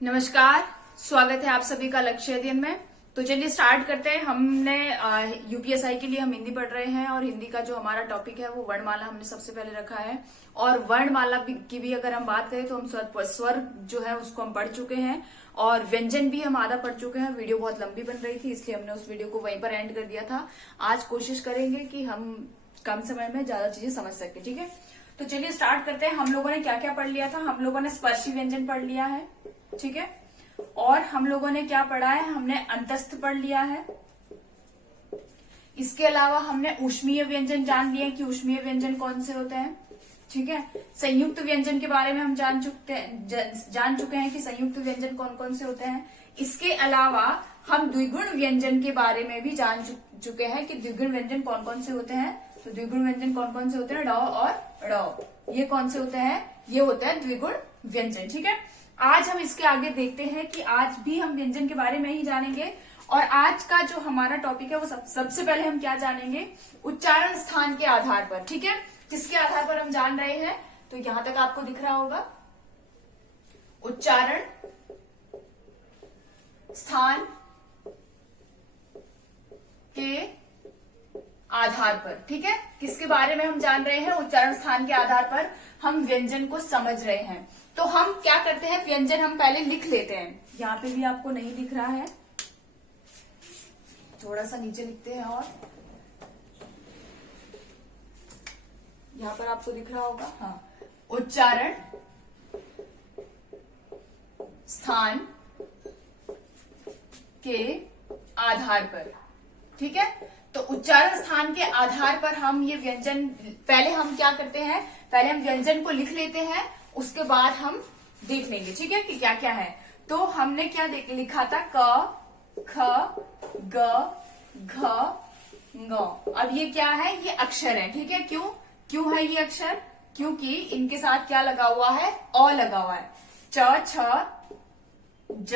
नमस्कार। स्वागत है आप सभी का लक्ष्य अध्ययन में। तो चलिए स्टार्ट करते हैं। हमने यूपीएसआई के लिए हम हिंदी पढ़ रहे हैं और हिंदी का जो हमारा टॉपिक है वो वर्णमाला हमने सबसे पहले रखा है। और वर्णमाला की भी अगर हम बात करें तो हम स्वर जो है उसको हम पढ़ चुके हैं और व्यंजन भी हम आधा पढ़ चुके हैं। वीडियो बहुत लंबी बन रही थी इसलिए हमने उस वीडियो को वहीं पर एंड कर दिया था। आज कोशिश करेंगे कि हम कम समय में ज्यादा चीजें समझ सके। ठीक है, तो चलिए स्टार्ट करते हैं। हम लोगों ने क्या क्या पढ़ लिया था? हम लोगों ने स्पर्शी व्यंजन पढ़ लिया है, ठीक है। और हम लोगों ने क्या पढ़ा है? हमने अंतस्थ पढ़ लिया है। इसके अलावा हमने ऊष्मीय व्यंजन जान लिया कि ऊष्मीय व्यंजन कौन से होते हैं, ठीक है। संयुक्त व्यंजन के बारे में हम जान चुके हैं कि संयुक्त व्यंजन कौन कौन से होते हैं। इसके अलावा हम द्विगुण व्यंजन के बारे में भी जान चुके हैं कि द्विगुण व्यंजन कौन कौन से होते हैं। तो द्विगुण व्यंजन कौन कौन से होते हैं? ड और ड़, ये कौन से होते हैं? ये होते हैं द्विगुण व्यंजन, ठीक है। आज हम इसके आगे देखते हैं कि आज भी हम व्यंजन के बारे में ही जानेंगे। और आज का जो हमारा टॉपिक है वो सबसे पहले हम क्या जानेंगे? उच्चारण स्थान के आधार पर, ठीक है। किसके आधार पर हम जान रहे हैं? तो यहां तक आपको दिख रहा होगा, उच्चारण स्थान के आधार पर, ठीक है। किसके बारे में हम जान रहे हैं? उच्चारण स्थान के आधार पर हम व्यंजन को समझ रहे हैं। तो हम क्या करते हैं? व्यंजन हम पहले लिख लेते हैं। यहां पे भी आपको नहीं दिख रहा है, थोड़ा सा नीचे लिखते हैं। और यहां पर आपको दिख रहा होगा, हाँ, उच्चारण स्थान के आधार पर, ठीक है। तो उच्चारण स्थान के आधार पर हम ये व्यंजन, पहले हम क्या करते हैं? पहले हम व्यंजन को लिख लेते हैं, उसके बाद हम देख लेंगे, ठीक है, कि क्या क्या है। तो हमने क्या लिखा था? क, ख, ग, घ, ङ। अब ये क्या है? ये अक्षर है, ठीक है। क्यों है ये अक्षर? क्योंकि इनके साथ क्या लगा हुआ है? अ लगा हुआ है। च, छ, ज,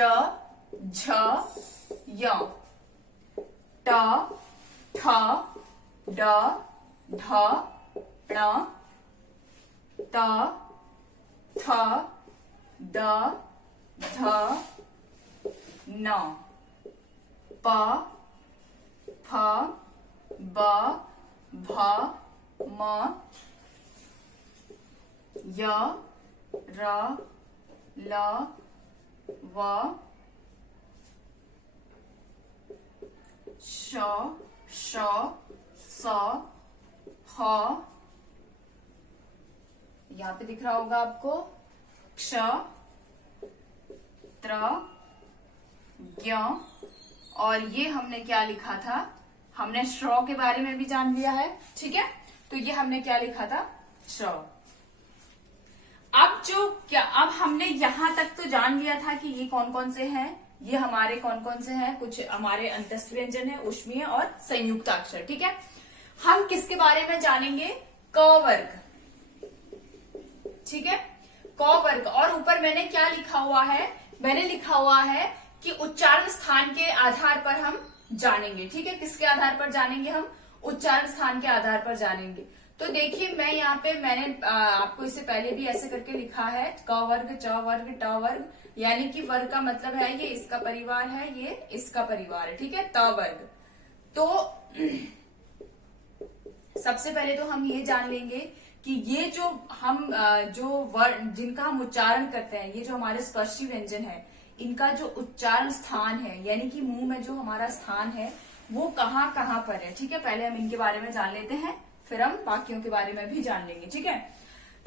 झ, य, ट, ठ, ड, ढ, ण, त, थ, द, ध, न, प, फ, ब, भ, म, य, र, ल, व, श, श, स, ह, यहां पे दिख रहा होगा आपको, क्ष, त्र, ज्ञ। और ये हमने क्या लिखा था? हमने श्र के बारे में भी जान लिया है, ठीक है। तो ये हमने क्या लिखा था? श्र। अब हमने यहां तक तो जान लिया था कि ये कौन कौन से हैं। ये हमारे कौन कौन से हैं? कुछ हमारे अंतस्थ व्यंजन है, ऊष्मीय और संयुक्त अक्षर, ठीक है। हम किसके बारे में जानेंगे? क वर्ग, ठीक है, क वर्ग। और ऊपर मैंने क्या लिखा हुआ है? मैंने लिखा हुआ है कि उच्चारण स्थान के आधार पर हम जानेंगे, ठीक है। किसके आधार पर जानेंगे? हम उच्चारण स्थान के आधार पर जानेंगे। तो देखिए, मैं यहाँ पे मैंने आपको इससे पहले भी ऐसे करके लिखा है, क वर्ग, च वर्ग, ट वर्ग, यानी कि वर्ग का मतलब है ये इसका परिवार है, ये इसका परिवार है, ठीक है, त वर्ग। तो सबसे पहले तो हम ये जान लेंगे कि ये जो हम जो वर्ण जिनका हम उच्चारण करते हैं, ये जो हमारे स्पर्शी व्यंजन है, इनका जो उच्चारण स्थान है, यानी कि मुंह में जो हमारा स्थान है वो कहाँ कहाँ पर है, ठीक है। पहले हम इनके बारे में जान लेते हैं, फिर हम बाकियों के बारे में भी जान लेंगे, ठीक है।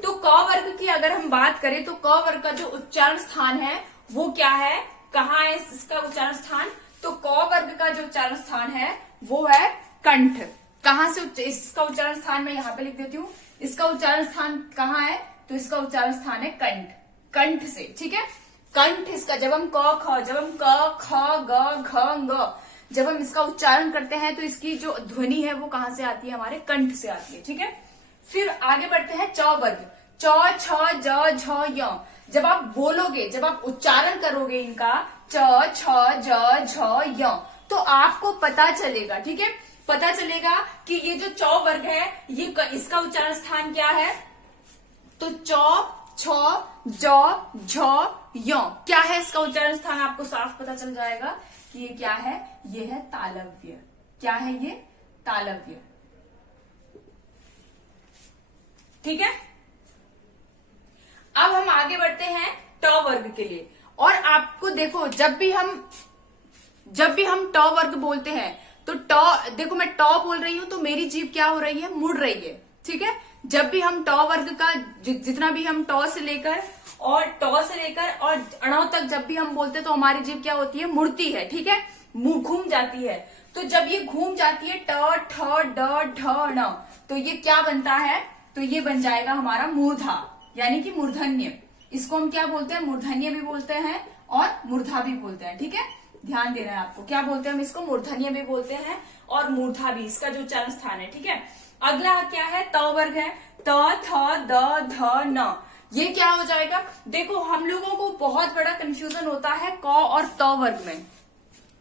तो क वर्ग की अगर हम बात करें तो क वर्ग का जो उच्चारण स्थान है वो क्या है? कहाँ है इसका उच्चारण स्थान? तो क वर्ग का जो उच्चारण स्थान है वो है कंठ। कहाँ से इसका उच्चारण स्थान? मैं यहाँ पे लिख देती हूँ। इसका उच्चारण स्थान कहाँ है? तो इसका उच्चारण स्थान है कंठ, कंठ से, ठीक है। कंठ इसका, जब हम क, ख, ग, घ, ङ, जब हम इसका उच्चारण करते हैं तो इसकी जो ध्वनि है वो कहाँ से आती है? हमारे कंठ से आती है, ठीक है। फिर आगे बढ़ते हैं च वर्ग। च, छ, ज, झ, य। जब आप बोलोगे, जब आप उच्चारण करोगे इनका च, छ, ज, झ, य, तो आपको पता चलेगा, ठीक है, पता चलेगा कि ये जो च वर्ग है ये इसका उच्चारण स्थान क्या है? तो च, छ, जौ, झौ, यौ। क्या है इसका उच्चारण स्थान? आपको साफ पता चल जाएगा कि ये क्या है, ये है तालव्य। क्या है ये? तालव्य। ठीक है, अब हम आगे बढ़ते हैं ट वर्ग के लिए। और आपको देखो, जब भी हम ट वर्ग बोलते हैं तो देखो मैं ट बोल रही हूं तो मेरी जीभ क्या हो रही है, मुड़ रही है। ठीक है, जब भी हम ट वर्ग का जितना भी हम ट से लेकर और अणव तक जब भी हम बोलते हैं तो हमारी जीभ क्या होती है, मुड़ती है। ठीक है, घूम जाती है। तो जब ये घूम जाती है ट, ठ, ड, ढ, ण, तो ये क्या बनता है, तो ये बन जाएगा हमारा मूर्धा, यानी कि मूर्धन्य। इसको हम क्या बोलते हैं, मूर्धन्य भी बोलते हैं और मूर्धा भी बोलते हैं। ठीक है, ध्यान देना है आपको, क्या बोलते हैं हम इसको, मूर्धन्य भी बोलते हैं और मूर्धा भी, इसका जो उच्चारण स्थान है। ठीक है, अगला क्या है, त वर्ग है। त, थ, द, ध, न। ये क्या हो जाएगा, देखो हम लोगों को बहुत बड़ा कंफ्यूजन होता है क और त वर्ग में।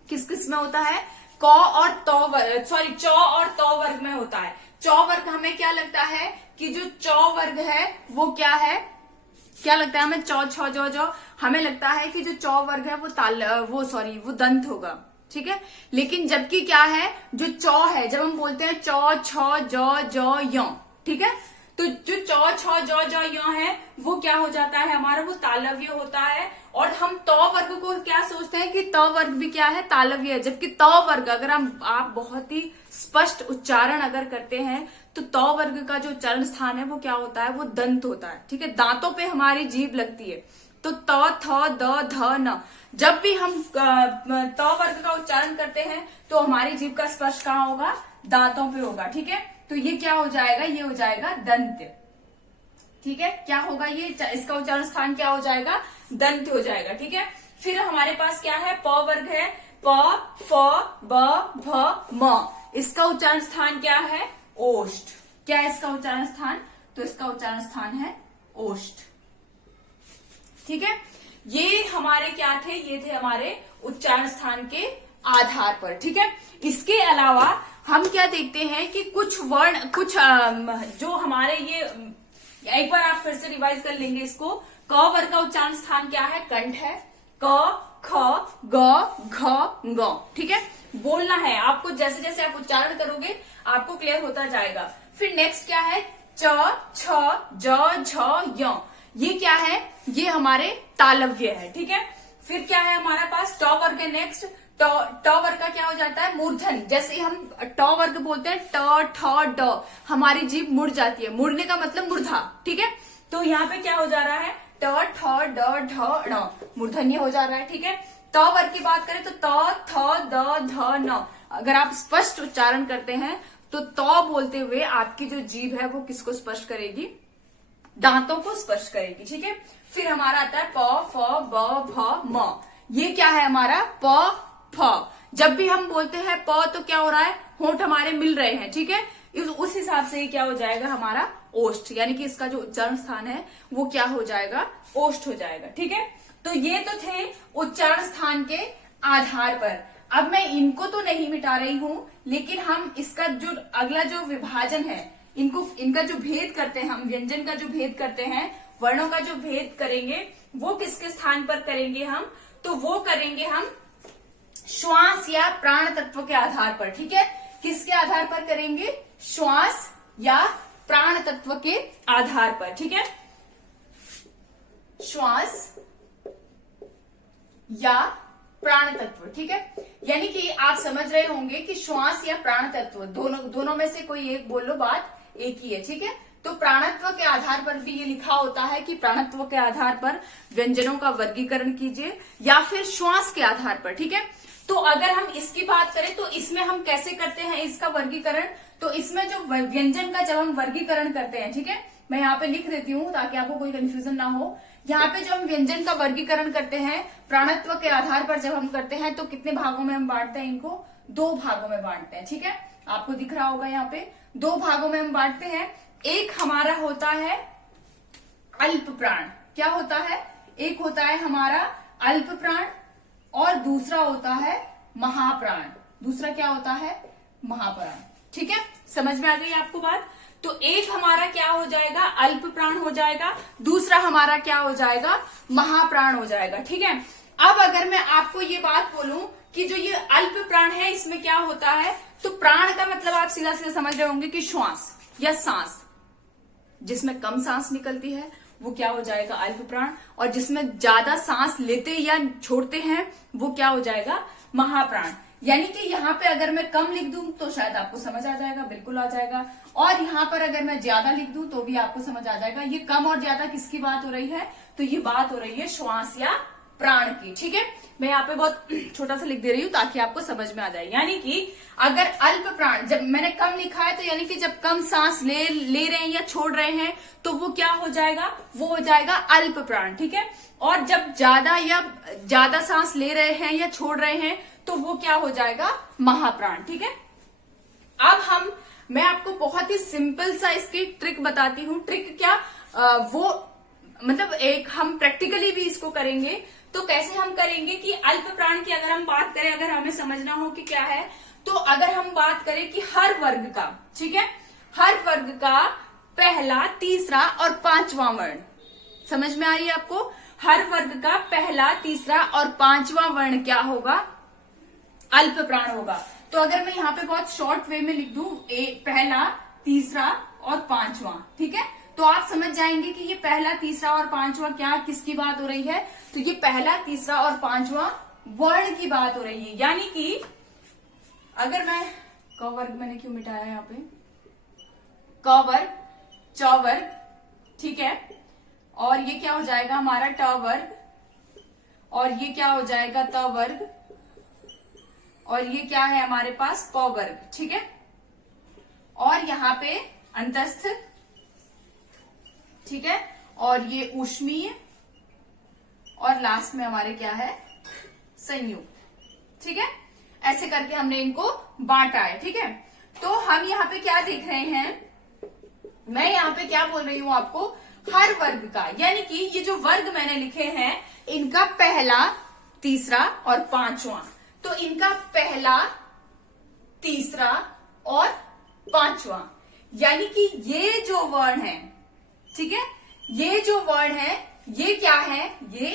किस किस में होता है, क और त वर्ग, सॉरी च और त वर्ग में होता है। च वर्ग हमें क्या लगता है कि जो च वर्ग है वो क्या है, क्या लगता है हमें, चौ, छ, जौ, जौ, हमें लगता है कि जो च वर्ग है वो दंत होगा। ठीक है, लेकिन जबकि क्या है, जो च है, जब हम बोलते हैं चौ, छ, जौ, जौ, यौ, ठीक है, तो जो चौ, छ, जौ, जौ, यौ है वो क्या हो जाता है हमारा, वो तालव्य होता है। और हम त वर्ग को क्या सोचते हैं कि त वर्ग भी क्या है, तालव्य है। जबकि त वर्ग अगर आप बहुत ही स्पष्ट उच्चारण अगर करते हैं तो त वर्ग का जो उच्चारण स्थान है वो क्या होता है, वो दंत होता है। ठीक है, दांतों पे हमारी जीभ लगती है। तो त, थ, द, ध, न, जब भी हम त वर्ग का उच्चारण करते हैं तो हमारी जीभ का स्पर्श कहाँ होगा, दांतों पे होगा। ठीक है, तो ये क्या हो जाएगा, ये हो जाएगा दंत। ठीक है, क्या होगा ये, इसका उच्चारण स्थान क्या हो जाएगा, दंत हो जाएगा। ठीक है, फिर हमारे पास क्या है, प वर्ग है। प, फ, ब, भ, म। इसका उच्चारण स्थान क्या है, ओष्ठ। क्या है इसका उच्चारण स्थान, तो इसका उच्चारण स्थान है ओष्ठ। ठीक है, ये हमारे क्या थे, ये थे हमारे उच्चारण स्थान के आधार पर। ठीक है, इसके अलावा हम क्या देखते हैं कि कुछ वर्ण, कुछ जो हमारे ये, एक बार आप फिर से रिवाइज कर लेंगे इसको। क वर्ग का उच्चारण स्थान क्या है, कंठ है। क, ख, ग, घ, ङ। ठीक है, बोलना है आपको, जैसे जैसे आप उच्चारण करोगे आपको क्लियर होता जाएगा। फिर नेक्स्ट क्या है, च, छ, ज, झ, य। ये क्या है, ये हमारे तालव्य है। ठीक है, फिर क्या है हमारा पास, ट वर्ग है नेक्स्ट। ट वर्ग का क्या हो जाता है, मूर्धन। जैसे हम ट वर्ग बोलते हैं, ट, ठ, ड, हमारी जीभ मुड़ जाती है। मुड़ने का मतलब मूर्धा। ठीक है, तो यहाँ पे क्या हो जा रहा है, ट, ठ, ड, ढ, ण, मूर्धन्य हो जा रहा है। ठीक है, त वर्ग की बात करें तो त, थ, द, ध, न। अगर आप स्पष्ट उच्चारण करते हैं तो त बोलते हुए आपकी जो जीभ है वो किसको स्पर्श करेगी, दांतों को स्पर्श करेगी। ठीक है, फिर हमारा आता है प, फ, ब, भ, म। ये क्या है हमारा, प, फ। जब भी हम बोलते हैं प तो क्या हो रहा है, होंठ हमारे मिल रहे हैं। ठीक है, उस हिसाब से ये क्या हो जाएगा हमारा ओष्ठ, यानी कि इसका जो उच्चारण स्थान है वो क्या हो जाएगा, ओष्ठ हो जाएगा। ठीक है, तो ये तो थे उच्चारण स्थान के आधार पर। अब मैं इनको तो नहीं मिटा रही हूं, लेकिन हम इसका जो अगला जो विभाजन है, इनका जो भेद करते हैं हम, व्यंजन का जो भेद करते हैं, वर्णों का जो भेद करेंगे वो किसके स्थान पर करेंगे हम, तो वो करेंगे हम श्वास या प्राण तत्व के आधार पर। ठीक है, किसके आधार पर करेंगे, श्वास या प्राण तत्व के आधार पर। ठीक है, श्वास या प्राण तत्व। ठीक है, यानी कि आप समझ रहे होंगे कि श्वास या प्राण तत्व दोनों में से कोई एक बोलो, बात एक ही है। ठीक है, तो प्राणत्व के आधार पर भी ये लिखा होता है कि प्राणत्व के आधार पर व्यंजनों का वर्गीकरण कीजिए, या फिर श्वास के आधार पर। ठीक है, तो अगर हम इसकी बात करें तो इसमें हम कैसे करते हैं इसका वर्गीकरण, तो इसमें जो व्यंजन का जब हम वर्गीकरण करते हैं, ठीक है, मैं यहाँ पे लिख देती हूँ ताकि आपको कोई कंफ्यूजन ना हो। यहाँ पे जब हम व्यंजन का वर्गीकरण करते हैं प्राणत्व के आधार पर जब हम करते हैं तो कितने भागों में हम बांटते हैं, इनको 2 भागों में बांटते हैं। ठीक है, आपको दिख रहा होगा यहाँ पे 2 भागों में हम बांटते हैं। एक हमारा होता है अल्प प्राण। क्या होता है, एक होता है हमारा अल्प प्राण और दूसरा होता है महाप्राण। दूसरा क्या होता है, महाप्राण। ठीक है, समझ में आ गई आपको बात। तो एक हमारा क्या हो जाएगा, अल्प प्राण हो जाएगा, दूसरा हमारा क्या हो जाएगा, महाप्राण हो जाएगा। ठीक है। अब अगर मैं आपको ये बात बोलूं कि जो ये अल्प प्राण है इसमें क्या होता है, तो प्राण का मतलब आप सीधा सीधा समझ रहे होंगे कि श्वास या सांस। जिसमें कम सांस निकलती है वो क्या हो जाएगा, अल्प प्राण, और जिसमें ज्यादा सांस लेते या छोड़ते हैं वो क्या हो जाएगा, महाप्राण। यानी कि यहाँ पे अगर मैं कम लिख दूं तो शायद आपको समझ आ जाएगा, बिल्कुल आ जाएगा, और यहाँ पर अगर मैं ज्यादा लिख दूं तो भी आपको समझ आ जाएगा। ये कम और ज्यादा किसकी बात हो रही है, तो ये बात हो रही है श्वास या प्राण की। ठीक है। मैं यहाँ पे बहुत छोटा सा लिख दे रही हूँ ताकि आपको समझ में आ जाए। यानी कि अगर अल्प प्राण, जब मैंने कम लिखा है तो यानी कि जब कम सांस ले रहे हैं या छोड़ रहे हैं तो वो क्या हो जाएगा, वो हो जाएगा अल्प प्राण। ठीक है। और जब ज्यादा सांस ले रहे हैं या छोड़ रहे हैं तो वो क्या हो जाएगा, महाप्राण। ठीक है। अब मैं आपको बहुत ही सिंपल सा इसकी ट्रिक बताती हूँ। ट्रिक क्या, वो मतलब एक हम प्रैक्टिकली भी इसको करेंगे। तो कैसे हम करेंगे कि अल्प प्राण की अगर हम बात करें, अगर हमें समझना हो कि क्या है, तो अगर हम बात करें कि हर वर्ग का, ठीक है, हर वर्ग का पहला, तीसरा और पांचवा वर्ण, समझ में आ रही है आपको, हर वर्ग का पहला, तीसरा और पांचवा वर्ण क्या होगा, अल्प प्राण होगा। तो अगर मैं यहाँ पे बहुत शॉर्ट वे में लिख दूं, पहला, तीसरा और पांचवा, ठीक है, तो आप समझ जाएंगे कि ये पहला, तीसरा और पांचवा क्या, किसकी बात हो रही है, तो ये पहला, तीसरा और पांचवा वर्ण की बात हो रही है। यानी कि अगर मैं क वर्ग, मैंने क्यों मिटाया यहाँ पे, क वर्ग, च वर्ग, ठीक है, और ये क्या हो जाएगा हमारा ट वर्ग, और ये क्या हो जाएगा त वर्ग, और ये क्या है हमारे पास प वर्ग। ठीक है। और यहाँ पे अंतस्थ, ठीक है, और ये ऊष्मीय, और लास्ट में हमारे क्या है, संयुक्त। ठीक है। ऐसे करके हमने इनको बांटा है। ठीक है। तो हम यहाँ पे क्या देख रहे हैं, मैं यहाँ पे क्या बोल रही हूँ आपको, हर वर्ग का, यानी कि ये जो वर्ग मैंने लिखे हैं इनका पहला, तीसरा और पांचवा, तो इनका पहला, तीसरा और पांचवा, यानी कि ये जो वर्ण है, ठीक है, ये जो वर्ण है ये क्या है, ये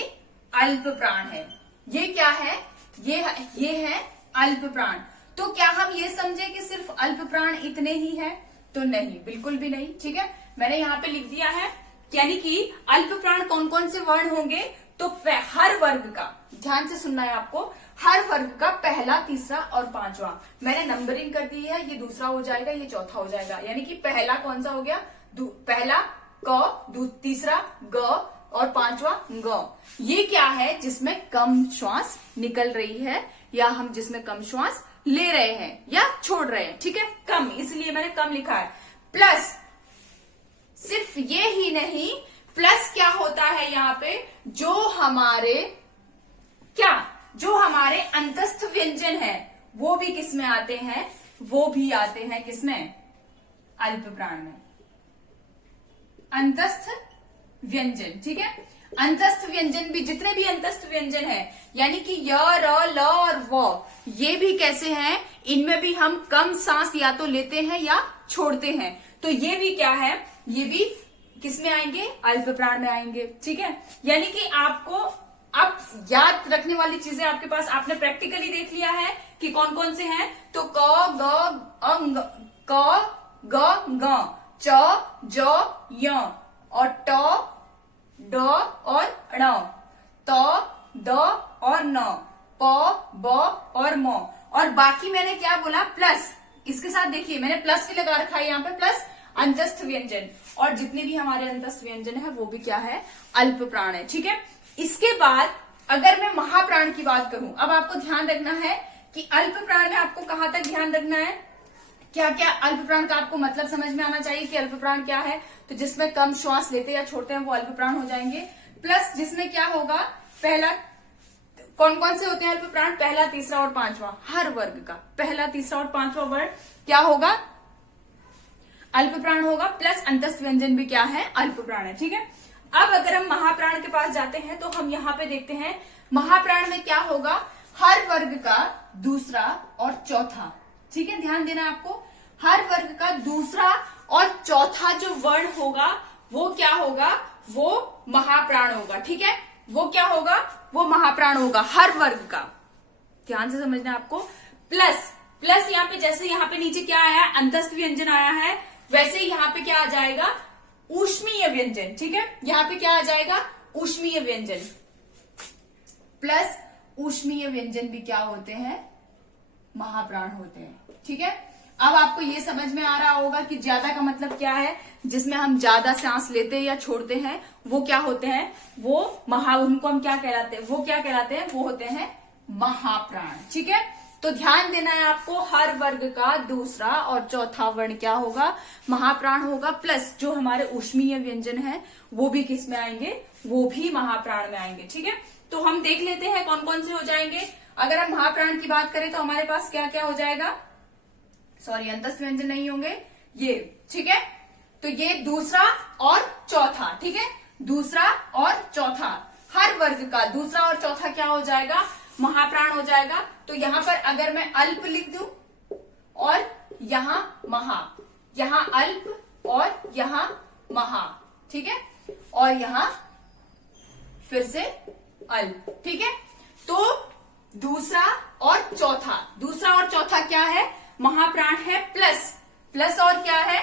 अल्प प्राण है। ये क्या है, ये है अल्प प्राण। तो क्या हम ये समझे कि सिर्फ अल्प प्राण इतने ही है, तो नहीं, बिल्कुल भी नहीं। ठीक है। मैंने यहाँ पे लिख दिया है, यानी कि अल्प प्राण कौन कौन से वर्ण होंगे, तो हर वर्ग का, ध्यान से सुनना है आपको, हर वर्ग का पहला, तीसरा और पांचवा, मैंने नंबरिंग कर दी है, ये दूसरा हो जाएगा, ये चौथा हो जाएगा। यानी कि पहला कौन सा हो गया, पहला क, तीसरा ग और पांचवा ग। ये क्या है, जिसमें कम श्वास निकल रही है, या हम जिसमें कम श्वास ले रहे हैं या छोड़ रहे हैं। ठीक है, कम, इसलिए मैंने कम लिखा है। प्लस, सिर्फ ये ही नहीं, प्लस क्या होता है यहाँ पे, जो हमारे अंतस्थ व्यंजन है वो भी किस में आते हैं, वो भी आते हैं किसमें, अल्प प्राण में, अंतस्थ व्यंजन। ठीक है। अंतस्थ व्यंजन भी, जितने भी अंतस्थ व्यंजन है, यानी कि य, र, ल और व, ये भी कैसे हैं, इनमें भी हम कम सांस या तो लेते हैं या छोड़ते हैं। तो ये भी क्या है, ये भी किस में आएंगे, अल्प प्राण में आएंगे। ठीक है। यानी कि आपको अब याद रखने वाली चीजें आपके पास, आपने प्रैक्टिकली देख लिया है कि कौन कौन से हैं, तो क, ग, अंग, क, ग, ग, च, ज, य, और ट, ड और ण, त, द और न, प, ब और म, और बाकी मैंने क्या बोला, प्लस, इसके साथ देखिए मैंने प्लस भी लगा रखा है यहाँ पे, प्लस अंतस्थ व्यंजन, और जितने भी हमारे अंतस्थ व्यंजन है वो भी क्या है, अल्प प्राण है। ठीक है। इसके बाद अगर मैं महाप्राण की बात करूं, अब आपको ध्यान रखना है कि अल्प प्राण में आपको कहां तक ध्यान रखना है, क्या क्या अल्प प्राण का आपको मतलब समझ में आना चाहिए कि अल्प प्राण क्या है। तो जिसमें कम श्वास लेते या छोड़ते हैं वो अल्प प्राण हो जाएंगे। प्लस जिसमें क्या होगा, पहला, कौन कौन से होते हैं अल्प प्राण, पहला, तीसरा और पांचवा, हर वर्ग का पहला, तीसरा और पांचवा वर्ण क्या होगा, अल्प प्राण होगा। प्लस अंतस्थ व्यंजन भी क्या है, अल्प प्राण है। ठीक है। अब अगर हम महाप्राण के पास जाते हैं तो हम यहाँ पे देखते हैं महाप्राण में क्या होगा, हर वर्ग का दूसरा और चौथा। ठीक है, ध्यान देना आपको, हर वर्ग का दूसरा और चौथा जो वर्ण होगा वो क्या होगा, वो महाप्राण होगा। ठीक है, वो क्या होगा, वो महाप्राण होगा हर वर्ग का। ध्यान से समझना है आपको। प्लस प्लस यहाँ पे, जैसे यहाँ पे नीचे क्या आया है, अंतस्थ व्यंजन आया है, वैसे ही यहाँ पे क्या आ जाएगा, ऊष्मीय व्यंजन। ठीक है, यहाँ पे क्या आ जाएगा, ऊष्मीय व्यंजन। प्लस ऊष्मीय व्यंजन भी क्या होते हैं, महाप्राण होते हैं। ठीक है, अब आपको ये समझ में आ रहा होगा कि ज्यादा का मतलब क्या है, जिसमें हम ज्यादा सांस लेते या छोड़ते हैं वो क्या होते हैं, वो उनको हम क्या कहलाते हैं, वो क्या कहलाते हैं, वो होते हैं महाप्राण। ठीक है, तो ध्यान देना है आपको, हर वर्ग का दूसरा और चौथा वर्ण क्या होगा, महाप्राण होगा। प्लस जो हमारे ऊष्मीय व्यंजन है वो भी किस में आएंगे, वो भी महाप्राण में आएंगे। ठीक है, तो हम देख लेते हैं कौन कौन से हो जाएंगे। अगर हम महाप्राण की बात करें तो हमारे पास क्या क्या हो जाएगा, सॉरी अंतस्थ व्यंजन नहीं होंगे ये। ठीक है, तो ये दूसरा और चौथा। ठीक है, दूसरा और चौथा, हर वर्ग का दूसरा और चौथा क्या हो जाएगा, महाप्राण हो जाएगा। तो यहां पर अगर मैं अल्प लिख दूं और यहां महा, यहां अल्प और यहां महा, ठीक है, और यहां फिर से अल्प। ठीक है, तो दूसरा और चौथा, दूसरा और चौथा क्या है, महाप्राण है। प्लस प्लस और क्या है,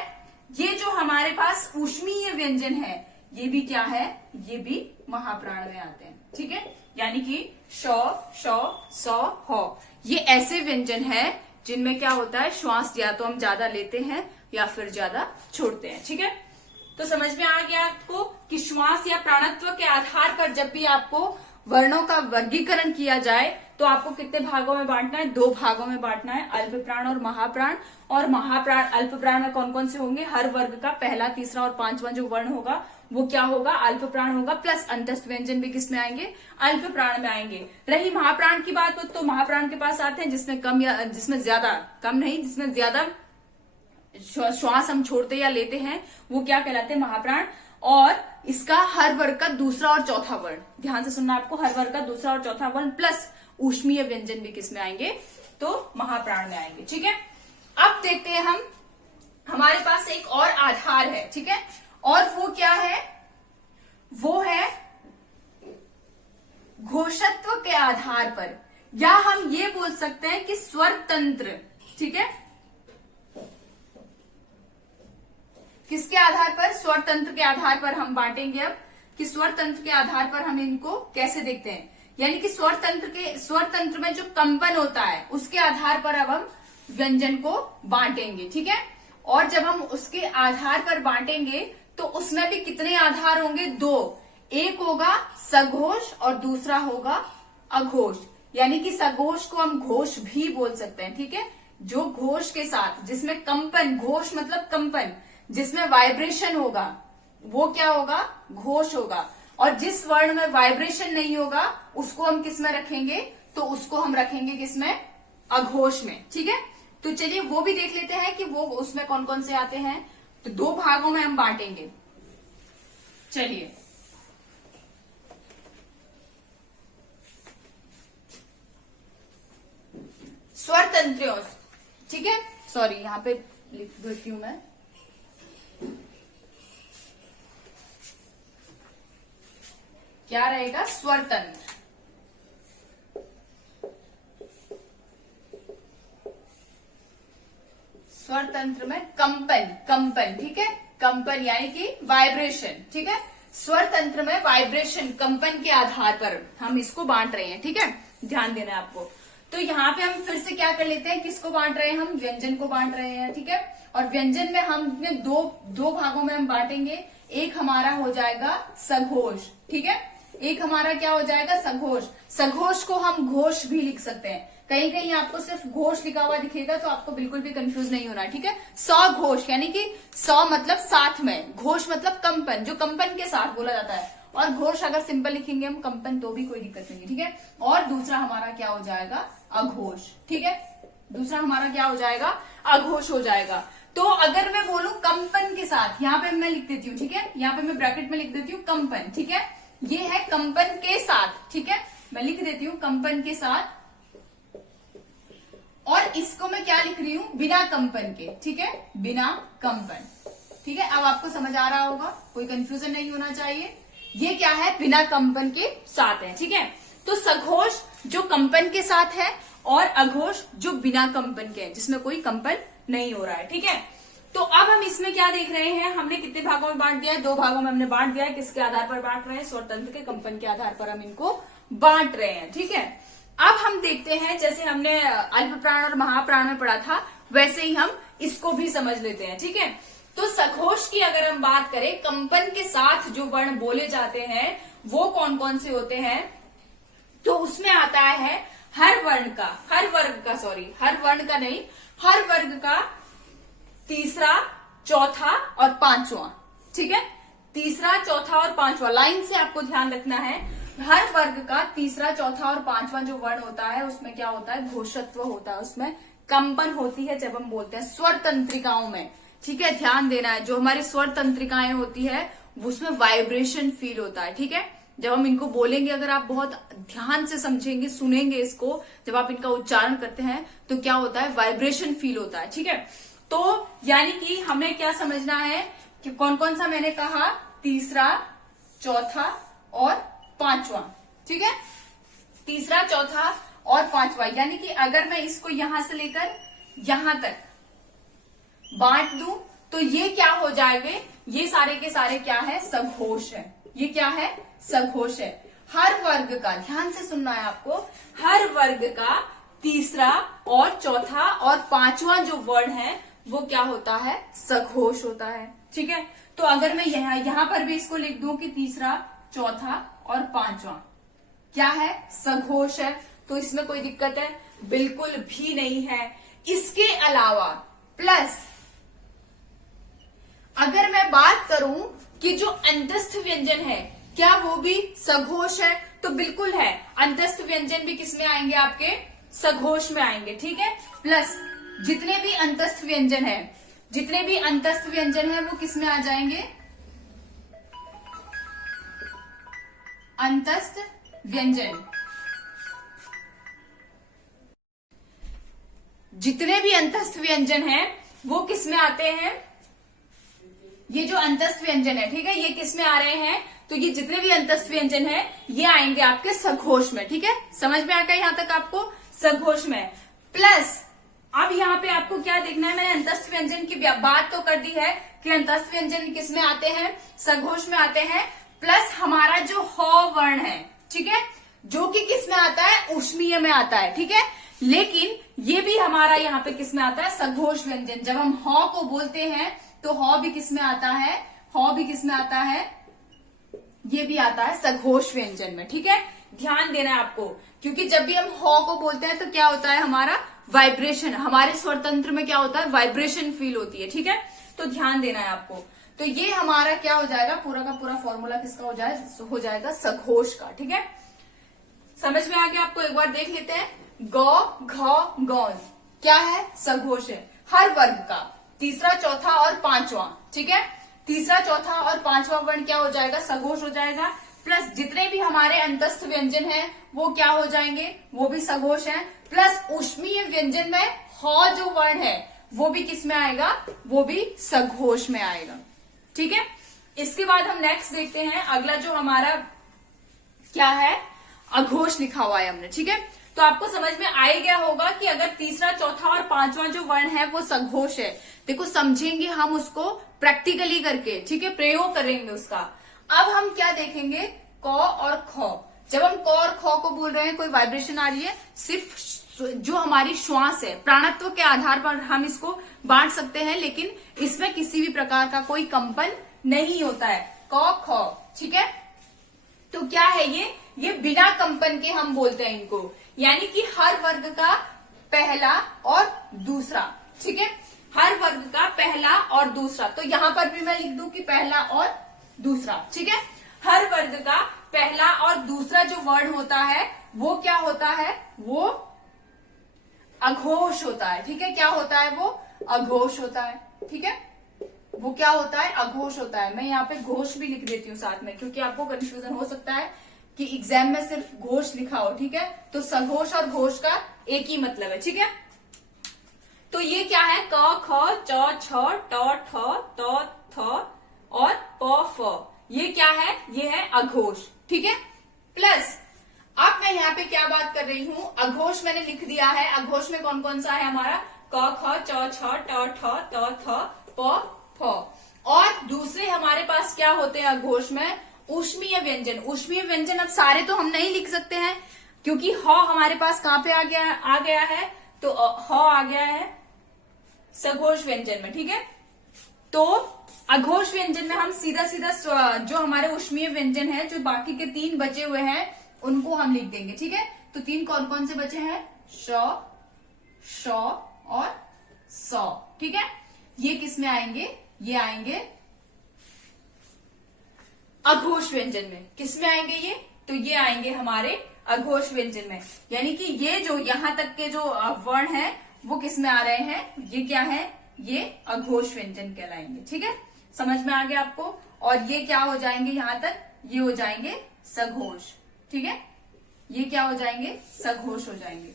ये जो हमारे पास ऊष्मीय व्यंजन है ये भी क्या है, ये भी महाप्राण में आते हैं। ठीक है, यानी कि श, श, स, ह, ये ऐसे व्यंजन है जिनमें क्या होता है, श्वास या तो हम ज्यादा लेते हैं या फिर ज्यादा छोड़ते हैं। ठीक है, तो समझ में आ गया आपको कि श्वास या प्राणत्व के आधार पर जब भी आपको वर्णों का वर्गीकरण किया जाए तो आपको कितने भागों में बांटना है, 2 भागों में बांटना है, अल्प प्राण और महाप्राण। और महाप्राण अल्प प्राण में कौन कौन से होंगे, हर वर्ग का पहला, तीसरा और पांचवा जो वर्ण होगा वो क्या होगा, अल्प प्राण होगा। प्लस अंतस्थ व्यंजन भी किस में आएंगे, अल्प प्राण में आएंगे। रही महाप्राण की बात तो महाप्राण के पास आते हैं जिसमें कम या जिसमें ज्यादा, कम नहीं, जिसमें ज्यादा श्वास हम छोड़ते या लेते हैं वो क्या कहलाते हैं, महाप्राण। और इसका हर वर्ग का दूसरा और चौथा वर्ण, ध्यान से सुनना आपको, हर वर्ग का दूसरा और चौथा वर्ण प्लस ऊष्मीय व्यंजन भी किस में आएंगे, तो महाप्राण में आएंगे। ठीक है, अब देखते हैं हम, हमारे पास एक और आधार है। ठीक है, और वो क्या है, वो है घोषत्व के आधार पर, या हम ये बोल सकते हैं कि स्वर तंत्र। ठीक है, किसके आधार पर, स्वर तंत्र के आधार पर हम बांटेंगे अब, कि स्वर तंत्र के आधार पर हम इनको कैसे देखते हैं, यानी कि स्वर तंत्र में जो कंपन होता है उसके आधार पर अब हम व्यंजन को बांटेंगे। ठीक है, और जब हम उसके आधार पर बांटेंगे तो उसमें भी कितने आधार होंगे, 2, एक होगा सघोष और दूसरा होगा अघोष। यानी कि सघोष को हम घोष भी बोल सकते हैं। ठीक है, जो घोष के साथ, जिसमें कंपन, घोष मतलब कंपन, जिसमें वाइब्रेशन होगा वो क्या होगा, घोष होगा। और जिस वर्ण में वाइब्रेशन नहीं होगा उसको हम किस में रखेंगे, तो उसको हम रखेंगे किसमें, अघोष में। ठीक है, तो चलिए वो भी देख लेते हैं कि वो उसमें कौन कौन से आते हैं। तो 2 भागों में हम बांटेंगे। चलिए, स्वर तंत्रियों, ठीक है, सॉरी यहां पे लिख देती हूं मैं, क्या रहेगा, स्वर तंत्र। स्वर तंत्र में कंपन, ठीक है, कंपन यानी कि वाइब्रेशन। ठीक है, स्वर तंत्र में वाइब्रेशन, कंपन के आधार पर हम इसको बांट रहे हैं। ठीक है, ध्यान देना है आपको। तो यहाँ पे हम फिर से क्या कर लेते हैं, किसको बांट रहे हैं, हम व्यंजन को बांट रहे हैं। ठीक है, और व्यंजन में हम दो भागों में हम बांटेंगे। एक हमारा हो जाएगा सघोष। ठीक है, एक हमारा क्या हो जाएगा, सघोष। सघोष को हम घोष भी लिख सकते हैं। कहीं कहीं आपको सिर्फ घोष लिखा हुआ दिखेगा तो आपको बिल्कुल भी कंफ्यूज नहीं होना। ठीक है, सघोष यानी कि सौ मतलब साथ में, घोष मतलब कंपन, जो कंपन के साथ बोला जाता है। और घोष अगर सिंपल लिखेंगे हम कंपन तो भी कोई दिक्कत नहीं है। ठीक है, और दूसरा हमारा क्या हो जाएगा, अघोष। ठीक है, दूसरा हमारा क्या हो जाएगा, अघोष हो जाएगा। तो अगर मैं बोलूं कंपन के साथ, यहाँ पे मैं लिख देती हूँ। ठीक है, यहाँ पे मैं ब्रैकेट में लिख देती हूँ कंपन। ठीक है, ये है कंपन के साथ। ठीक है, मैं लिख देती हूँ कंपन के साथ, और इसको मैं क्या लिख रही हूं, बिना कंपन के। ठीक है, बिना कंपन। ठीक है, अब आपको समझ आ रहा होगा, कोई कंफ्यूजन नहीं होना चाहिए। ये क्या है, बिना कंपन के साथ है। ठीक है, तो सघोष जो कंपन के साथ है और अघोष जो बिना कंपन के है, जिसमें कोई कंपन नहीं हो रहा है। ठीक है, तो अब हम इसमें क्या देख रहे हैं, हमने कितने भागों में बांट दिया है, 2 भागों में हमने बांट दिया है। किसके आधार पर बांट रहे हैं, स्वर तंत्र के कंपन के आधार पर हम इनको बांट रहे हैं। ठीक है, अब हम देखते हैं, जैसे हमने अल्प प्राण और महाप्राण में पढ़ा था, वैसे ही हम इसको भी समझ लेते हैं। ठीक है, तो सघोष की अगर हम बात करें, कंपन के साथ जो वर्ण बोले जाते हैं वो कौन कौन से होते हैं, तो उसमें आता है हर वर्ग का तीसरा, चौथा और पांचवा। ठीक है, तीसरा, चौथा और पांचवा, लाइन से आपको ध्यान रखना है। हर वर्ग का तीसरा, चौथा और पांचवा जो वर्ण होता है उसमें क्या होता है, घोषत्व होता है, उसमें कंपन होती है जब हम बोलते हैं स्वर तंत्रिकाओं में। ठीक है, ध्यान देना है, जो हमारी स्वर तंत्रिकाएं होती है उसमें वाइब्रेशन फील होता है। ठीक है, जब हम इनको बोलेंगे, अगर आप बहुत ध्यान से समझेंगे, सुनेंगे इसको, जब आप इनका उच्चारण करते हैं तो क्या होता है, वाइब्रेशन फील होता है। ठीक है, तो यानी कि हमें क्या समझना है कि कौन कौन सा मैंने कहा, तीसरा, चौथा और पांचवा। ठीक है, तीसरा, चौथा और पांचवा, यानी कि अगर मैं इसको यहां से लेकर यहां तक बांट दूं तो ये क्या हो जाएंगे, ये सारे के सारे क्या है, सघोष है। ये क्या है, सघोष है। हर वर्ग का, ध्यान से सुनना है आपको, हर वर्ग का तीसरा और चौथा और पांचवा जो वर्ण है वो क्या होता है, सघोष होता है। ठीक है, तो अगर मैं यहां पर भी इसको लिख दूं कि तीसरा, चौथा और पांचवा क्या है, सघोष है, तो इसमें कोई दिक्कत है, बिल्कुल भी नहीं है। इसके अलावा प्लस अगर मैं बात करूं कि जो अंतस्थ व्यंजन है क्या वो भी सघोष है, तो बिल्कुल है, अंतस्थ व्यंजन भी किसमें आएंगे, आपके सघोष में आएंगे। ठीक है, प्लस जितने भी अंतस्थ व्यंजन है वो किसमें आ जाएंगे, अंतस्थ व्यंजन। जितने भी अंतस्थ व्यंजन हैं वो किसमें आते हैं, ये जो अंतस्थ व्यंजन है, ठीक है, ये किसमें आ रहे हैं, तो ये जितने भी अंतस्थ व्यंजन है ये आएंगे आपके सघोष में। ठीक है, समझ में आ गया यहां तक आपको, सघोष में। प्लस अब यहाँ पे आपको क्या देखना है, मैंने अंतस्थ व्यंजन की बात तो कर दी है कि अंतस्थ व्यंजन किसमें आते हैं, सघोष में आते हैं। प्लस हमारा जो ह वर्ण है, ठीक है, जो कि किसमें आता है, ऊष्मीय में आता है। ठीक है, लेकिन ये भी हमारा यहाँ पे किसमें आता है, सघोष व्यंजन। जब हम ह को बोलते हैं तो ह भी किसमें आता है, ये भी आता है सघोष व्यंजन में। ठीक है, ध्यान देना है आपको, क्योंकि जब भी हम ह को बोलते हैं तो क्या होता है, हमारा वाइब्रेशन, हमारे स्वर तंत्र में क्या होता है, वाइब्रेशन फील होती है। ठीक है, तो ध्यान देना है आपको। तो ये हमारा क्या हो जाएगा, पूरा का पूरा फॉर्मूला किसका हो जाएगा, सघोष का। ठीक है, समझ में आ गया आपको, एक बार देख लेते हैं। ग, घ, गौन क्या है, सघोष है। हर वर्ग का तीसरा, चौथा और पांचवा, ठीक है, तीसरा, चौथा और पांचवा वर्ण क्या हो जाएगा, सघोष हो जाएगा। प्लस जितने भी हमारे अंतस्थ व्यंजन हैं वो क्या हो जाएंगे, वो भी सघोष हैं। प्लस ऊष्मीय व्यंजन में ह जो वर्ण है वो भी किस में आएगा, वो भी सघोष में आएगा। ठीक है, इसके बाद हम नेक्स्ट देखते हैं, अगला जो हमारा क्या है, अघोष लिखा हुआ है हमने। ठीक है, तो आपको समझ में आ ही गया होगा कि अगर तीसरा, चौथा और पांचवा जो वर्ण है वो सघोष है। देखो समझेंगे हम उसको प्रैक्टिकली करके, ठीक है, प्रयोग करेंगे उसका। अब हम क्या देखेंगे, क और ख। जब हम क और ख को बोल रहे हैं, कोई वाइब्रेशन आ रही है, सिर्फ जो हमारी श्वास है, प्राणत्व के आधार पर हम इसको बांट सकते हैं, लेकिन इसमें किसी भी प्रकार का कोई कंपन नहीं होता है, क ख। ठीक है, तो क्या है ये बिना कंपन के हम बोलते हैं इनको, यानी कि हर वर्ग का पहला और दूसरा। ठीक है, हर वर्ग का पहला और दूसरा, तो यहां पर भी मैं लिख दूं कि पहला और दूसरा। ठीक है, हर वर्ग का पहला और दूसरा जो वर्ण होता है वो क्या होता है, वो अघोष होता है। ठीक है, क्या होता है, वो अघोष होता है। ठीक है, वो क्या होता है, अघोष होता है। मैं यहाँ पे घोष भी लिख देती हूँ साथ में, क्योंकि आपको कंफ्यूजन हो सकता है कि एग्जाम में सिर्फ घोष लिखा हो। ठीक है, तो सघोष और घोष का एक ही मतलब है। ठीक है, तो ये क्या है, क, ख, च, छ, ट, ठ, त, थ और प फ। ये क्या है? ये है अघोष। ठीक है। प्लस अब मैं यहाँ पे क्या बात कर रही हूं, अघोष मैंने लिख दिया है। अघोष में कौन कौन सा है हमारा? क ख च छ ट ठ त थ प फ। और दूसरे हमारे पास क्या होते हैं अघोष में? ऊष्मीय व्यंजन। ऊष्मीय व्यंजन अब सारे तो हम नहीं लिख सकते हैं क्योंकि ह हमारे पास कहां पे आ गया है, तो ह आ गया है सघोष व्यंजन में। ठीक है। तो अघोष व्यंजन में हम सीधा सीधा जो हमारे ऊष्मीय व्यंजन है, जो बाकी के 3 बचे हुए हैं, उनको हम लिख देंगे। ठीक है। तो 3 कौन कौन से बचे हैं? श, श और स। ठीक है। ये किस में आएंगे? ये आएंगे अघोष व्यंजन में। किस में आएंगे ये? तो ये आएंगे हमारे अघोष व्यंजन में। यानी कि ये जो यहां तक के जो वर्ण है वो किस में आ रहे हैं? ये क्या है? ये अघोष व्यंजन कहलाएंगे। ठीक है। समझ में आ गया आपको? और ये क्या हो जाएंगे यहां तक? ये हो जाएंगे सघोष। ठीक है। ये क्या हो जाएंगे? सघोष हो जाएंगे।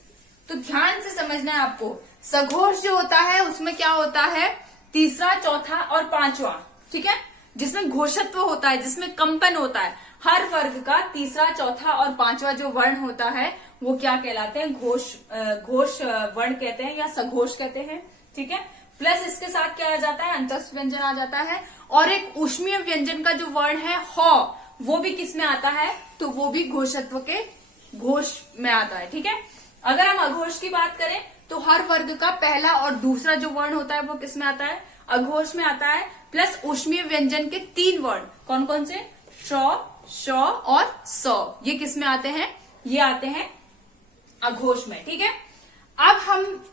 तो ध्यान से समझना है आपको। सघोष जो होता है उसमें क्या होता है? तीसरा, चौथा और पांचवा। ठीक है। जिसमें घोषत्व होता है, जिसमें कंपन होता है। हर वर्ग का तीसरा, चौथा और पांचवा जो वर्ण होता है वो क्या कहलाते हैं? घोष वर्ण कहते हैं या सघोष कहते हैं। ठीक है। प्लस इसके साथ क्या आ जाता है? अंतस्थ व्यंजन आ जाता है। और एक ऊष्मीय व्यंजन का जो वर्ण है ह, वो भी किस में आता है? तो वो भी घोषत्व के घोष में आता है। ठीक है। अगर हम अघोष की बात करें तो हर वर्ग का पहला और दूसरा जो वर्ण होता है वो किस में आता है? अघोष में आता है। प्लस ऊष्मीय व्यंजन के 3 वर्ण कौन कौन से? श, श और स। ये किस में आते हैं? ये आते हैं अघोष में। ठीक है। अब हम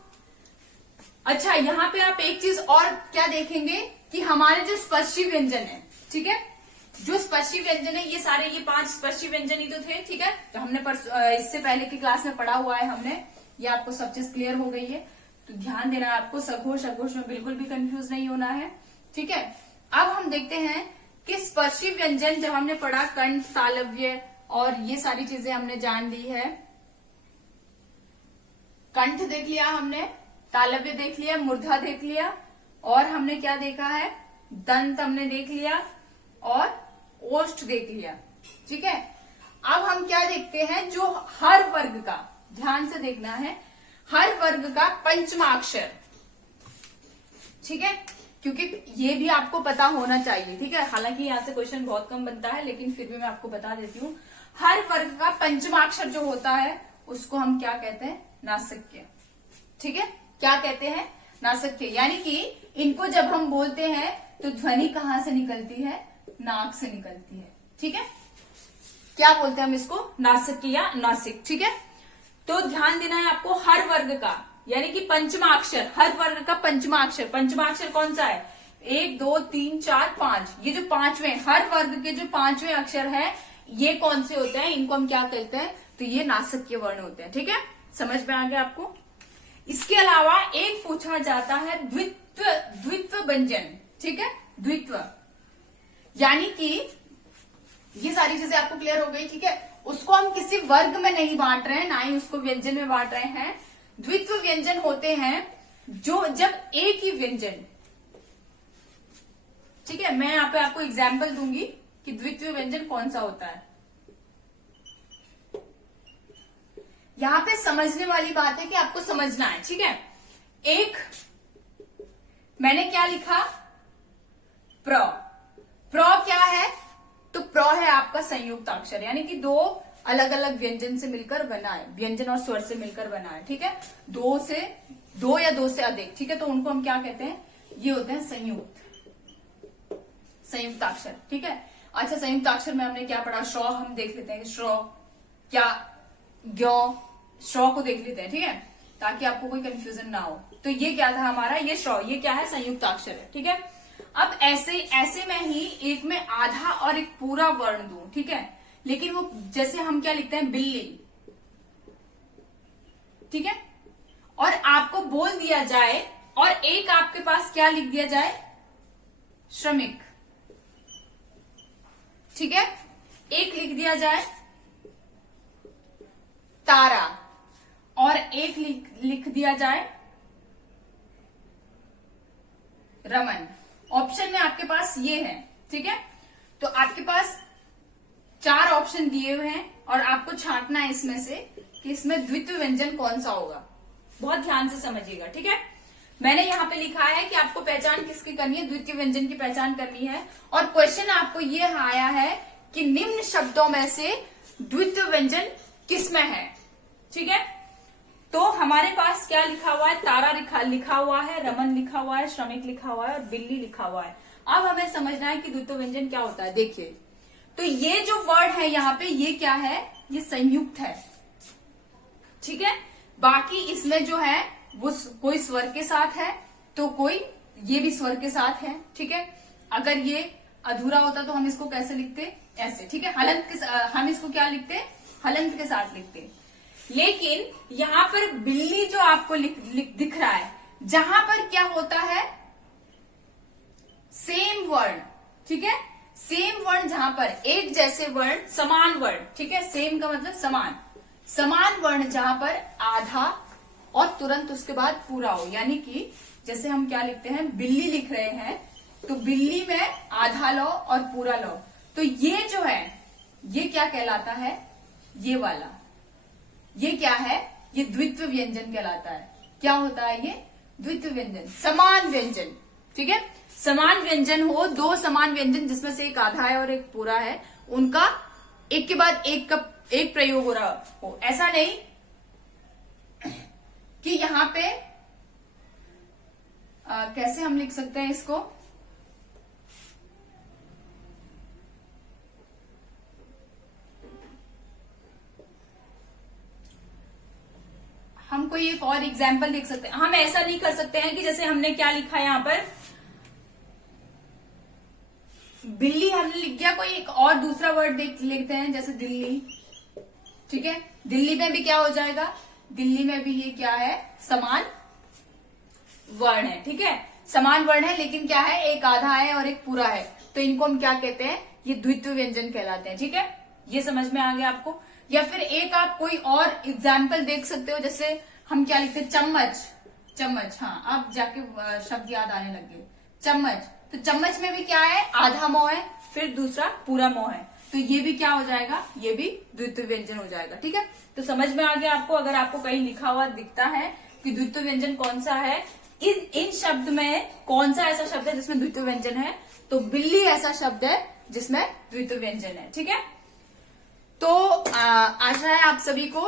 अच्छा, यहाँ पे आप एक चीज और क्या देखेंगे कि हमारे जो स्पर्शी व्यंजन है, ठीक है, जो स्पर्शी व्यंजन है, ये सारे ये 5 स्पर्शी व्यंजन ही तो थे। ठीक है। तो हमने इससे पहले की क्लास में पढ़ा हुआ है हमने, ये आपको सब चीज क्लियर हो गई है। तो ध्यान देना है आपको, सघोष अघोष में बिल्कुल भी कंफ्यूज नहीं होना है। ठीक है। अब हम देखते हैं कि स्पर्शी व्यंजन जब हमने पढ़ा, कंठ, तालव्य और ये सारी चीजें हमने जान ली है। कंठ देख लिया हमने, तालव्य देख लिया, मूर्धा देख लिया, और हमने क्या देखा है? दंत हमने देख लिया और ओष्ठ देख लिया। ठीक है। अब हम क्या देखते हैं? जो हर वर्ग का, ध्यान से देखना है, हर वर्ग का पंचमा अक्षर। ठीक है। क्योंकि ये भी आपको पता होना चाहिए। ठीक है। हालांकि यहां से क्वेश्चन बहुत कम बनता है, लेकिन फिर भी मैं आपको बता देती हूँ। हर वर्ग का पंचमाक्षर जो होता है उसको हम क्या कहते हैं? नासिक्य। ठीक है। क्या कहते हैं? नासिक्य। यानी कि इनको जब हम बोलते हैं तो ध्वनि कहां से निकलती है? नाक से निकलती है। ठीक है। क्या बोलते हैं हम इसको? नासिक्य या नासिक। ठीक है। तो ध्यान देना है आपको, हर वर्ग का, यानी कि पंचमा अक्षर, हर वर्ग का पंचमा अक्षर। पंचमा अक्षर कौन सा है? 1 2 3 4 5। ये जो 5वें, हर वर्ग के जो 5वें अक्षर है, ये कौन से होते हैं? इनको हम क्या कहते हैं? तो ये नासिक्य वर्ण होते हैं। ठीक है। समझ में आ गया आपको? इसके अलावा एक पूछा जाता है द्वित्व व्यंजन। ठीक है। द्वित्व यानी कि ये सारी चीजें आपको क्लियर हो गई। ठीक है। उसको हम किसी वर्ग में नहीं बांट रहे हैं, ना ही उसको व्यंजन में बांट रहे हैं। द्वित्व व्यंजन होते हैं जो जब एक ही व्यंजन, ठीक है, मैं यहां पे आपको एग्जाम्पल दूंगी कि द्वित्व व्यंजन कौन सा होता है। यहां पे समझने वाली बात है कि आपको समझना है। ठीक है। एक मैंने क्या लिखा? प्र। प्र क्या है? तो प्र है आपका संयुक्त अक्षर, यानी कि 2 अलग अलग व्यंजन से मिलकर बना है, व्यंजन और स्वर से मिलकर बना है। ठीक है। 2 या 2 से अधिक। ठीक है। तो उनको हम क्या कहते हैं? ये होते हैं संयुक्त अक्षर। ठीक है। अच्छा, संयुक्त अक्षर में हमने क्या पढ़ा? श्र हम देख लेते हैं। श्र क्या? ज्ञ। श्र को देख लेते हैं। ठीक है, ताकि आपको कोई कंफ्यूजन ना हो। तो ये क्या था हमारा? ये श्र। ये क्या है? संयुक्त अक्षर है। ठीक है। अब ऐसे में ही एक में आधा और एक पूरा वर्ण दूं। ठीक है। लेकिन वो जैसे हम क्या लिखते हैं? बिल्ली। ठीक है। और आपको बोल दिया जाए और एक आपके पास क्या लिख दिया जाए? श्रमिक। ठीक है। एक लिख दिया जाए तारा और एक लिख दिया जाए रमन। ऑप्शन में आपके पास ये है, ठीक है। तो आपके पास 4 ऑप्शन दिए हुए हैं और आपको छांटना है इसमें से कि इसमें द्वितीय व्यंजन कौन सा होगा। बहुत ध्यान से समझिएगा, ठीक है। मैंने यहाँ पे लिखा है कि आपको पहचान किसकी करनी है, द्वितीय व्यंजन की पहचान करनी है। और क्वेश्चन आपको ये आया है कि निम्न शब्दों में से द्वितीय व्यंजन किसमें है, ठीक है। तो हमारे पास क्या लिखा हुआ है, तारा लिखा हुआ है, रमन लिखा हुआ है, श्रमिक लिखा हुआ है और बिल्ली लिखा हुआ है। अब हमें समझना है कि द्वितीय व्यंजन क्या होता है। देखिए, तो ये जो वर्ड है यहाँ पे, ये क्या है, ये संयुक्त है, ठीक है। बाकी इसमें जो है वो कोई स्वर के साथ है तो कोई ये भी स्वर के साथ है, ठीक है। अगर ये अधूरा होता तो हम इसको कैसे लिखते, ऐसे, ठीक है। हलंत के हम इसको क्या लिखते, हलंत के साथ लिखते। लेकिन यहाँ पर बिल्ली जो आपको दिख रहा है, जहां पर क्या होता है, सेम वर्ण, ठीक है। सेम वर्ण जहां पर एक जैसे वर्ण, समान वर्ण, ठीक है। सेम का मतलब समान, समान वर्ण जहां पर आधा और तुरंत उसके बाद पूरा हो, यानी कि जैसे हम क्या लिखते हैं, बिल्ली लिख रहे हैं तो बिल्ली में आधा लो और पूरा लो, तो ये जो है ये क्या कहलाता है, ये वाला, ये क्या है, ये द्वितीय व्यंजन कहलाता है। क्या होता है ये, द्वितीय व्यंजन, समान व्यंजन, ठीक है। समान व्यंजन हो, 2 समान व्यंजन जिसमें से एक आधा है और एक पूरा है, उनका एक के बाद एक का एक प्रयोग हो रहा हो। ऐसा नहीं कि यहां पे कैसे हम लिख सकते हैं इसको, हम कोई एक और एग्जाम्पल देख सकते हैं। हम ऐसा नहीं कर सकते हैं कि जैसे हमने क्या लिखा है यहां पर, बिल्ली हमने लिख दिया, कोई एक और दूसरा वर्ड लिखते हैं जैसे दिल्ली, ठीक है। दिल्ली में भी क्या हो जाएगा, दिल्ली में भी ये क्या है, समान वर्ण है, ठीक है। समान वर्ण है लेकिन क्या है, एक आधा है और एक पूरा है, तो इनको हम क्या कहते हैं, ये द्वितीय व्यंजन कहलाते हैं, ठीक है। ये समझ में आ गया आपको। या फिर एक आप कोई और एग्जाम्पल देख सकते हो, जैसे हम क्या लिखते हैं, चम्मच, चम्मच, हाँ अब जाके शब्द याद आने लग गए, चम्मच। तो चम्मच में भी क्या है, आधा मोह है, फिर दूसरा पूरा मोह है, तो ये भी क्या हो जाएगा, ये भी द्वितीय व्यंजन हो जाएगा, ठीक है। तो समझ में आ गया आपको। अगर आपको कहीं लिखा हुआ दिखता है कि द्वितीय व्यंजन कौन सा है, इन शब्द में कौन सा ऐसा शब्द है जिसमें द्वितीय व्यंजन है, तो बिल्ली ऐसा शब्द है जिसमें द्वितीय व्यंजन है, ठीक है। तो आशा है आप सभी को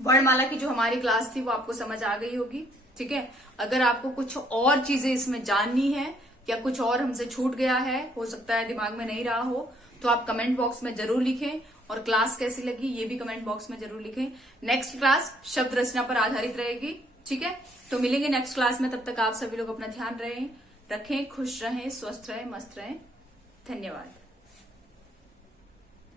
वर्णमाला की जो हमारी क्लास थी वो आपको समझ आ गई होगी, ठीक है। अगर आपको कुछ और चीजें इसमें जाननी है या कुछ और हमसे छूट गया है, हो सकता है दिमाग में नहीं रहा हो, तो आप कमेंट बॉक्स में जरूर लिखें। और क्लास कैसी लगी ये भी कमेंट बॉक्स में जरूर लिखें। नेक्स्ट क्लास शब्द रचना पर आधारित रहेगी, ठीक है। तो मिलेंगे नेक्स्ट क्लास में, तब तक आप सभी लोग अपना ध्यान रखें, खुश रहें, स्वस्थ रहें, मस्त रहें। धन्यवाद।